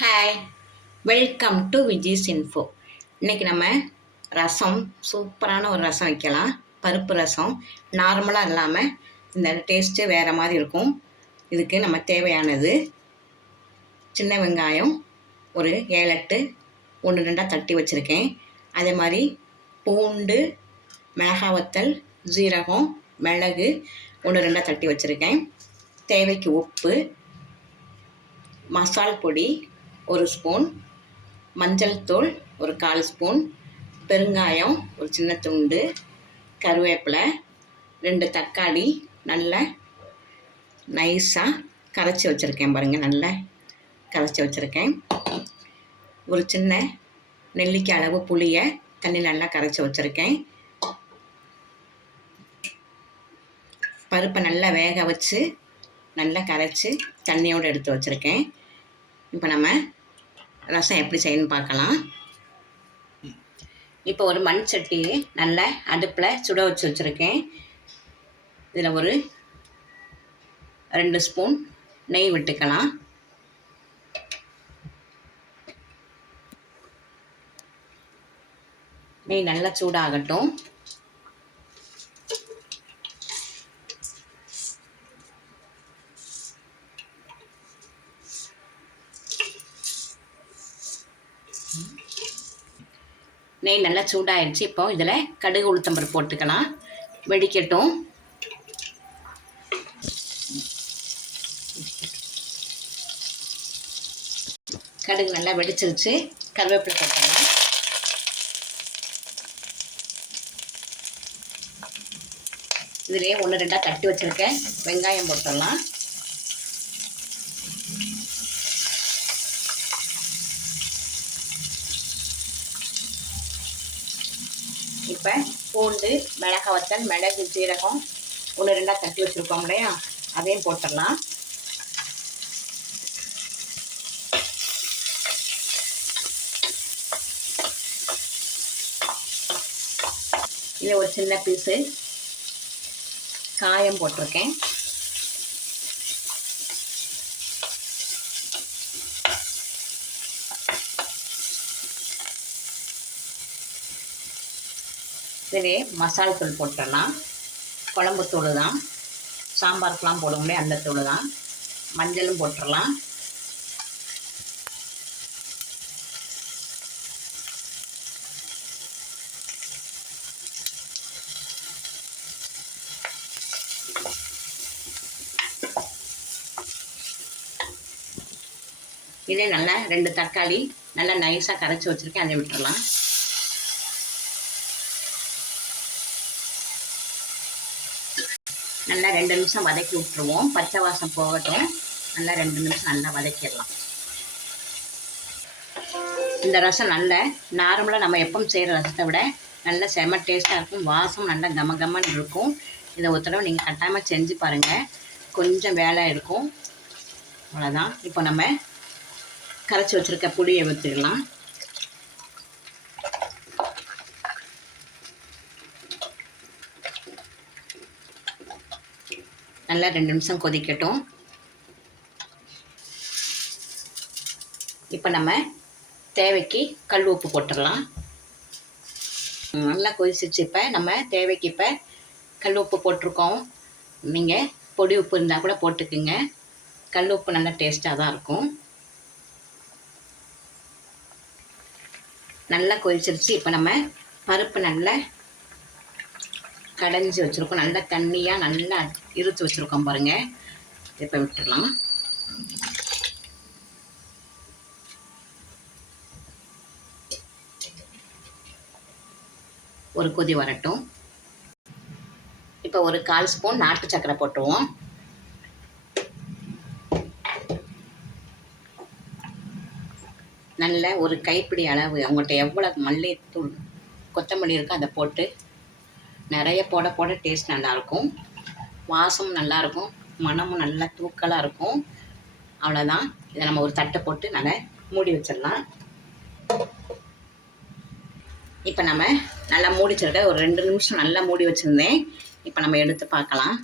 Hi, welcome to Viji's info. இன்றைக்கி நம்ம ரசம், சூப்பரான ஒரு ரசம் வைக்கலாம். பருப்பு ரசம் நார்மலாக இல்லாமல் இந்த டேஸ்ட்டு வேறு மாதிரி இருக்கும். இதுக்கு நம்ம தேவையானது சின்ன வெங்காயம் ஒரு 7-8 ஒன்று ரெண்டாக தட்டி வச்சுருக்கேன். அதே மாதிரி பூண்டு, மிளகாய் வத்தல், ஜீரகம், மிளகு ஒன்று ரெண்டாக தட்டி வச்சுருக்கேன். தேவைக்கு உப்பு, மசால் பொடி 1 ஸ்பூன், மஞ்சள் தூள் ஒரு 1/4 ஸ்பூன், பெருங்காயம் ஒரு சின்ன துண்டு, கருவேப்பிலை, 2 தக்காளி நல்லா நைஸாக கரைச்சி வச்சுருக்கேன். பாருங்கள், நல்லா கரைச்சி வச்சுருக்கேன். ஒரு சின்ன நெல்லிக்காய் அளவு புளியை தண்ணி நல்லா கரைச்சி வச்சுருக்கேன். பருப்பை நல்லா வேக வச்சு நல்லா கரைச்சி தண்ணியோடு எடுத்து வச்சுருக்கேன். இப்போ நம்ம ரசம் எப்படி செய்யணும்னு பார்க்கலாம். இப்போ ஒரு மண் சட்டியை நல்லா அடுப்பில் சுட வச்சு வச்சுருக்கேன். இதில் ஒரு 2 ஸ்பூன் நெய் விட்டுக்கலாம். நெய் நல்லா சூடாகட்டும். நெய் நல்லா சூடாகிடுச்சு. இப்போ இதில் கடுகு உளுத்தம்பருப்பு போட்டுக்கலாம். வெடிக்கட்டும். கடுகு நல்லா வெடிச்சிருச்சு. கருவேப்பிலை போட்டுக்கலாம். இதிலே 1-2 தட்டி வச்சுருக்கேன் வெங்காயம் போட்டுடலாம். இப்போ பூண்டு, மிளகாய் வத்தல், மிளகு, ஜீரகம் 1-2 தட்டி வச்சுருக்கோம் இல்லையா, அதையும் போட்டுடலாம். இதில் ஒரு சின்ன பீஸு காயம் போட்டிருக்கேன். இதிலே மசால் தூள் போட்டுடலாம். குழம்பு தூள் தான், சாம்பாருக்கெலாம் போட முடியாது, அந்த தூள் தான். மஞ்சளும் போட்டுடலாம். இதே நல்லா 2 தக்காளி நல்லா நைஸாக கரைச்சி வச்சுருக்கேன், அதை விட்டுடலாம். நல்லா 2 நிமிஷம் வதக்கி விட்டுருவோம். பச்சை வாசம் போகட்டும். நல்லா 2 நிமிஷம் நல்லா வதக்கிடலாம். இந்த ரசம் நல்ல நார்மலாக நம்ம எப்பவும் செய்கிற ரசத்தை விட நல்ல செம டேஸ்ட்டாக இருக்கும். வாசம் நல்லா கமகமன்னு இருக்கும். இதை ஒரு தடவை நீங்கள் கட்டாயமாக செஞ்சு பாருங்கள். கொஞ்சம் வேலை இருக்கும், அவ்வளோதான். இப்போ நம்ம கரைச்சி வச்சுருக்க புளியை ஊற்றிடலாம். நல்லா 2 நிமிஷம் கொதிக்கட்டும். இப்போ நம்ம தேவைக்கு கல் உப்பு போட்டுடலாம். நல்லா கொதிச்சிச்சு. இப்போ நம்ம தேவைக்கு இப்போ கல் உப்பு போட்டிருக்கோம். நீங்கள் பொடி உப்பு இருந்தால் கூட போட்டுக்குங்க. கல் உப்பு நல்லா டேஸ்ட்டாக தான் இருக்கும். நல்லா கொதிச்சிருச்சு. இப்போ நம்ம பருப்பு நல்லா கடைஞ்சி வச்சுருக்கோம். நல்லா தண்ணியாக நல்லா இருத்து வச்சுருக்கோம் பாருங்கள். இப்போ விட்டுடலாம். ஒரு கொதி வரட்டும். இப்போ ஒரு 1/4 ஸ்பூன் நாட்டு சர்க்கரை போட்டுருவோம். நல்ல ஒரு கைப்பிடி அளவு அவங்கள்ட்ட எவ்வளோ மல்லித்தூள் கொத்தமல்லி இருக்கோ அதை போட்டு நிறைய போட போட டேஸ்ட் நல்லாயிருக்கும். வாசமும் நல்லாயிருக்கும், மணமும் நல்லா தூக்கலாக இருக்கும். அவ்வளோதான். இதை நம்ம ஒரு தட்டை போட்டு நல்லா மூடி வச்சிடலாம். இப்போ நம்ம நல்லா மூடி வச்சுருக்க ஒரு 2 நிமிஷம் நல்லா மூடி வச்சுருந்தேன். இப்போ நம்ம எடுத்து பார்க்கலாம்.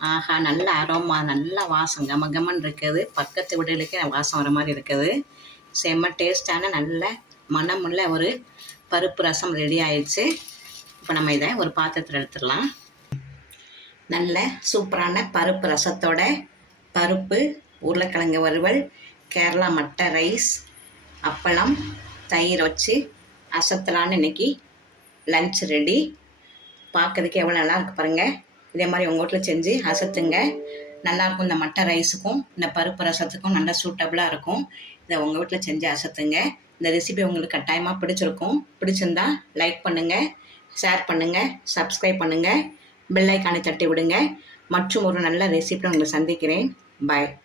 ஆஹா! நல்ல அரோமா, நல்ல வாசம் கமகமன்னு இருக்குது. பக்கத்து வீடுகளுக்கே வாசம் வர மாரி இருக்குது. செம்ம டேஸ்ட்டான நல்ல மணமுள்ள ஒரு பருப்பு ரசம் ரெடி ஆயிடுச்சு. இப்போ நம்ம இதை ஒரு பாத்திரத்தில் எடுத்துடலாம். நல்ல சூப்பரான பருப்பு ரசத்தோட பருப்பு, உருளைக்கிழங்கு வறுவல், கேரளா மட்டை ரைஸ், அப்பளம், தயிர் வச்சு அசத்தலான்னு இன்னைக்கு லன்ச் ரெடி. பார்க்கறதுக்கு எவ்வளோ நல்லா இருக்கு பாருங்கள். இதே மாதிரி உங்கள் வீட்டில் செஞ்சு அசத்துங்க. நல்லாயிருக்கும். இந்த மட்டை ரைஸுக்கும் இந்த பருப்பு ரசத்துக்கும் நல்லா சூட்டபுளாக இருக்கும். இதை உங்கள் வீட்டில் செஞ்சு அசத்துங்க. இந்த ரெசிபி உங்களுக்கு கட்டாயமாக பிடிச்சிருக்கும். பிடிச்சிருந்தா லைக் பண்ணுங்கள், ஷேர் பண்ணுங்கள், சப்ஸ்கிரைப் பண்ணுங்கள், பெல் ஐக்கானை தட்டி விடுங்க. மற்றும் ஒரு நல்ல ரெசிபியை உங்களை சந்திக்கிறேன். பாய்.